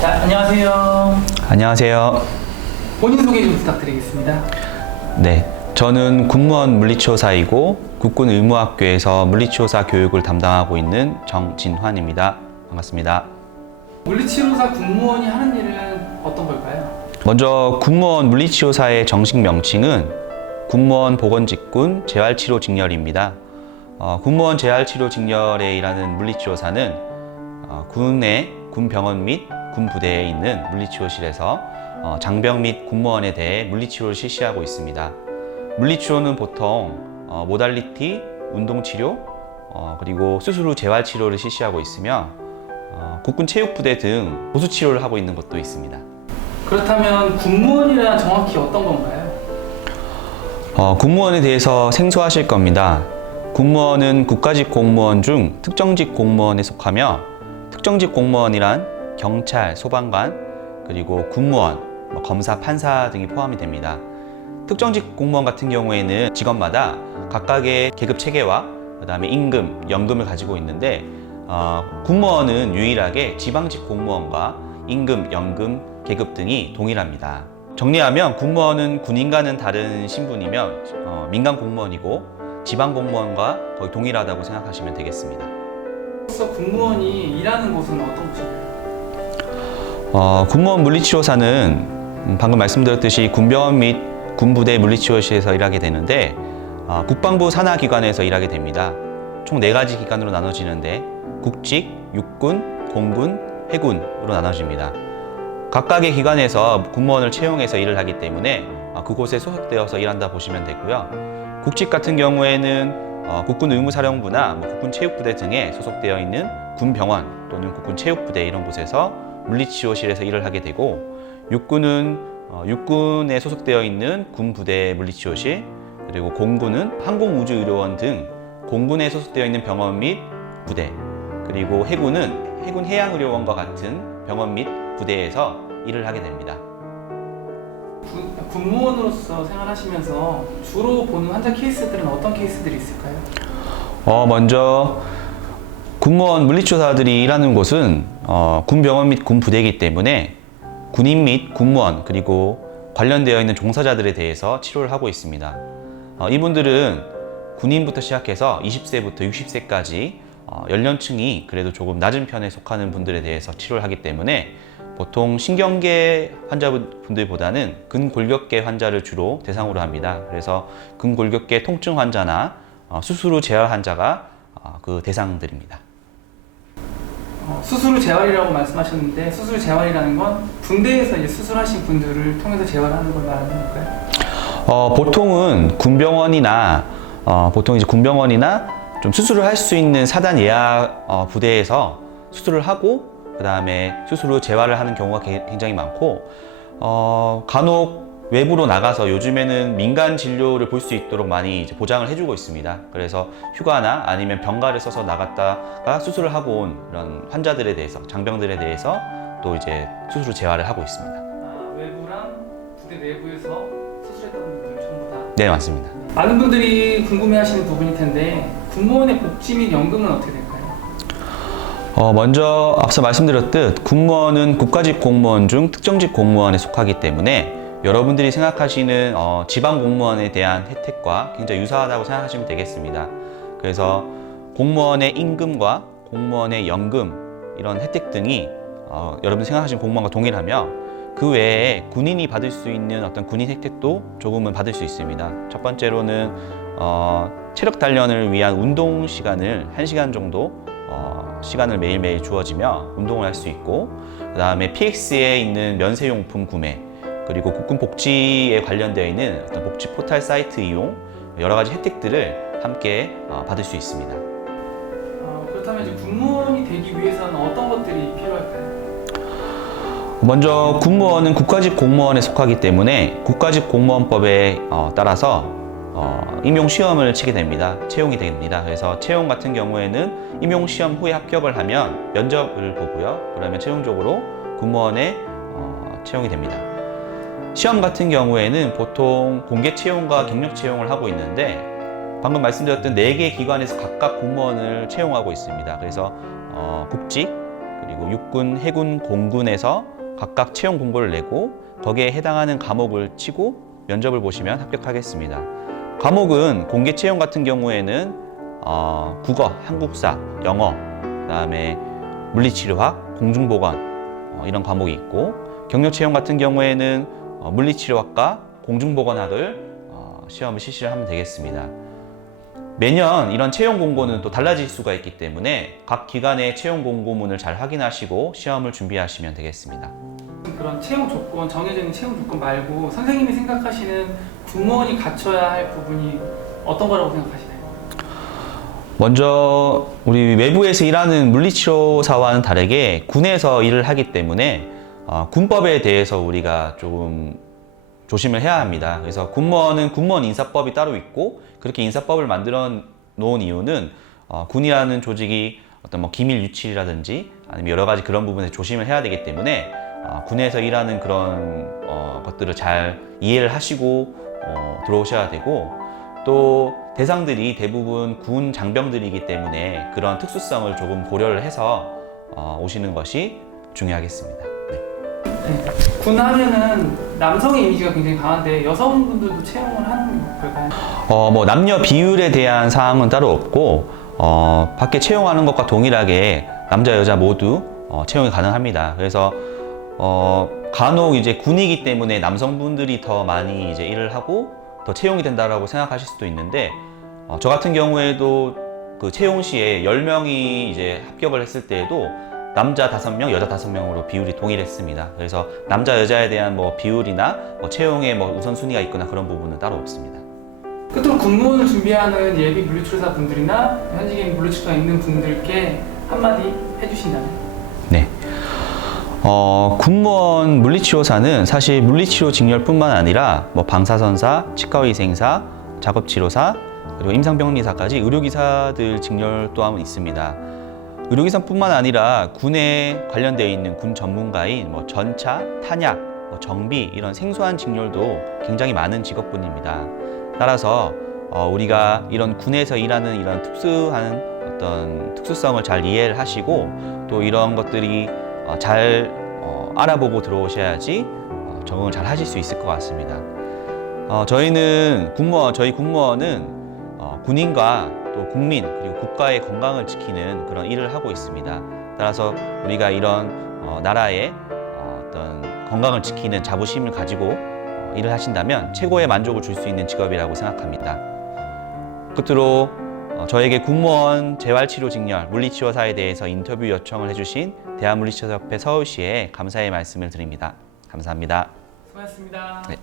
자, 안녕하세요. 안녕하세요. 본인 소개 좀 부탁드리겠습니다. 네, 저는 군무원 물리치료사이고 국군의무학교에서 물리치료사 교육을 담당하고 있는 정진환입니다. 반갑습니다. 물리치료사 군무원이 하는 일은 어떤 걸까요? 먼저 군무원 물리치료사의 정식 명칭은 군무원 보건직군 재활치료직렬입니다. 군무원 재활치료직렬에 일하는 물리치료사는 군의 군병원 및 군부대에 있는 물리치료실에서 장병 및 군무원에 대해 물리치료를 실시하고 있습니다. 물리치료는 보통 모달리티, 운동치료, 그리고 수술 후 재활치료를 실시하고 있으며 국군체육부대 등 보수치료를 하고 있는 곳도 있습니다. 그렇다면 군무원이란 정확히 어떤 건가요? 군무원에 대해서 생소하실 겁니다. 군무원은 국가직 공무원 중 특정직 공무원에 속하며 특정직 공무원이란 경찰, 소방관, 그리고 군무원, 검사, 판사 등이 포함이 됩니다. 특정직 공무원 같은 경우에는 직업마다 각각의 계급 체계와 그다음에 임금, 연금을 가지고 있는데 군무원은 유일하게 지방직 공무원과 임금, 연금, 계급 등이 동일합니다. 정리하면 군무원은 군인과는 다른 신분이며 민간 공무원이고 지방 공무원과 거의 동일하다고 생각하시면 되겠습니다. 그래서 군무원이 일하는 곳은 어떤 곳인가요? 군무원 물리치료사는 방금 말씀드렸듯이 군병원 및 군부대 물리치료실에서 일하게 되는데 국방부 산하기관에서 일하게 됩니다. 총 4가지 기관으로 나눠지는데 국직, 육군, 공군, 해군으로 나눠집니다. 각각의 기관에서 군무원을 채용해서 일을 하기 때문에 그곳에 소속되어서 일한다 보시면 되고요. 국직 같은 경우에는 국군의무사령부나 국군체육부대 등에 소속되어 있는 군병원 또는 국군체육부대 이런 곳에서 물리치료실에서 일을 하게 되고, 육군은 육군에 소속되어 있는 군부대 물리치료실, 그리고 공군은 항공우주의료원 등 공군에 소속되어 있는 병원 및 부대, 그리고 해군은 해군해양의료원과 같은 병원 및 부대에서 일을 하게 됩니다. 군무원으로서 생활하시면서 주로 보는 환자 케이스들은 어떤 케이스들이 있을까요? 먼저 군무원 물리치료사들이 일하는 곳은 군병원 및 군부대이기 때문에 군인 및 군무원 그리고 관련되어 있는 종사자들에 대해서 치료를 하고 있습니다. 이분들은 군인부터 시작해서 20세부터 60세까지 연령층이 그래도 조금 낮은 편에 속하는 분들에 대해서 치료를 하기 때문에 보통 신경계 환자분들보다는 근골격계 환자를 주로 대상으로 합니다. 그래서 근골격계 통증 환자나 수술 후 재활 환자가 그 대상들입니다. 수술 후 재활이라고 말씀하셨는데 수술 후 재활이라는 건 군대에서 이제 수술하신 분들을 통해서 재활하는 걸 말하는 걸까요? 보통은 군병원이나 좀 수술을 할 수 있는 사단 예하 부대에서 수술을 하고 그 다음에 수술 후 재활을 하는 경우가 굉장히 많고 간혹 외부로 나가서 요즘에는 민간 진료를 볼 수 있도록 많이 이제 보장을 해주고 있습니다. 그래서 휴가나 아니면 병가를 써서 나갔다가 수술을 하고 온 그런 환자들에 대해서, 장병들에 대해서 또 이제 수술 후 재활을 하고 있습니다. 외부랑 부대 내부에서 수술했던 분들 전부 다? 네, 맞습니다. 많은 분들이 궁금해하시는 부분일 텐데 군무원의 복지 및 연금은 어떻게 될까요? 먼저 앞서 말씀드렸듯 군무원은 국가직 공무원 중 특정직 공무원에 속하기 때문에 여러분들이 생각하시는 지방 공무원에 대한 혜택과 굉장히 유사하다고 생각하시면 되겠습니다. 그래서 공무원의 임금과 공무원의 연금 이런 혜택 등이 여러분이 생각하시는 공무원과 동일하며 그 외에 군인이 받을 수 있는 어떤 군인 혜택도 조금은 받을 수 있습니다. 첫 번째로는 체력 단련을 위한 운동 시간을 1시간 정도 시간을 매일매일 주어지며 운동을 할 수 있고, 그 다음에 PX에 있는 면세용품 구매, 그리고 국군 복지에 관련되어 있는 어떤 복지 포털 사이트 이용, 여러 가지 혜택들을 함께 받을 수 있습니다. 그렇다면 이제 군무원이 되기 위해서는 어떤 것들이 필요할까요? 먼저 군무원은 국가직 공무원에 속하기 때문에 국가직 공무원법에 따라서 임용시험을 치게 됩니다. 채용이 됩니다. 그래서 채용 같은 경우에는 임용시험 후에 합격을 하면 면접을 보고요. 그러면 최종적으로 군무원에 채용이 됩니다. 시험 같은 경우에는 보통 공개 채용과 경력 채용을 하고 있는데 방금 말씀드렸던 4개 기관에서 각각 공무원을 채용하고 있습니다. 그래서 국직, 그리고 육군, 해군, 공군에서 각각 채용 공고를 내고 거기에 해당하는 과목을 치고 면접을 보시면 합격하겠습니다. 과목은 공개 채용 같은 경우에는 국어, 한국사, 영어, 그다음에 물리치료학, 공중보건 이런 과목이 있고, 경력 채용 같은 경우에는 물리치료학과, 공중보건학을 시험을 실시를 하면 되겠습니다. 매년 이런 채용 공고는 또 달라질 수가 있기 때문에 각 기관의 채용 공고문을 잘 확인하시고 시험을 준비하시면 되겠습니다. 그런 채용 조건, 정해져 있는 채용 조건 말고 선생님이 생각하시는 군무원이 갖춰야 할 부분이 어떤 거라고 생각하시나요? 먼저 우리 외부에서 일하는 물리치료사와는 다르게 군에서 일을 하기 때문에 군법에 대해서 우리가 조금 조심을 해야 합니다. 그래서 군무원은 군무원 인사법이 따로 있고, 그렇게 인사법을 만들어 놓은 이유는 군이라는 조직이 어떤 뭐 기밀 유출이라든지 아니면 여러 가지 그런 부분에 조심을 해야 되기 때문에 군에서 일하는 그런 것들을 잘 이해를 하시고 들어오셔야 되고, 또 대상들이 대부분 군 장병들이기 때문에 그런 특수성을 조금 고려를 해서 오시는 것이 중요하겠습니다. 네. 네. 군 하면은 남성의 이미지가 굉장히 강한데 여성분들도 채용을 하는 걸까요? 뭐 남녀 비율에 대한 사항은 따로 없고, 밖에 채용하는 것과 동일하게 남자 여자 모두 채용이 가능합니다. 그래서 간혹 이제 군이기 때문에 남성분들이 더 많이 이제 일을 하고 더 채용이 된다라고 생각하실 수도 있는데, 저 같은 경우에도 그 채용 시에 10명이 이제 합격을 했을 때에도 남자 5명, 여자 5명으로 비율이 동일했습니다. 그래서 남자 여자에 대한 뭐 비율이나 뭐 채용에 뭐 우선순위가 있거나 그런 부분은 따로 없습니다. 끝으로 군무원을 준비하는 예비 물리치료사 분들이나 현직인 물리치료사 있는 분들께 한마디 해주신다면? 네. 군무원 물리치료사는 사실 물리치료 직렬뿐만 아니라 뭐 방사선사, 치과의생사, 작업치료사, 그리고 임상병리사까지 의료기사들 직렬 또한 있습니다. 의료기사뿐만 아니라 군에 관련되어 있는 군 전문가인 뭐 전차, 탄약, 뭐 정비 이런 생소한 직렬도 굉장히 많은 직업군입니다. 따라서 우리가 이런 군에서 일하는 이런 특수한 어떤 특수성을 잘 이해를 하시고, 또 이런 것들이 잘 알아보고 들어오셔야지 적응을 잘 하실 수 있을 것 같습니다. 저희 군무원은 군인과 또 국민 그리고 국가의 건강을 지키는 그런 일을 하고 있습니다. 따라서 우리가 이런 나라의 어떤 건강을 지키는 자부심을 가지고 일을 하신다면 최고의 만족을 줄 수 있는 직업이라고 생각합니다. 끝으로 저에게 군무원 재활치료 직렬 물리치료사에 대해서 인터뷰 요청을 해주신 대한물리치료협회 서울시에 감사의 말씀을 드립니다. 감사합니다. 수고하셨습니다. 네.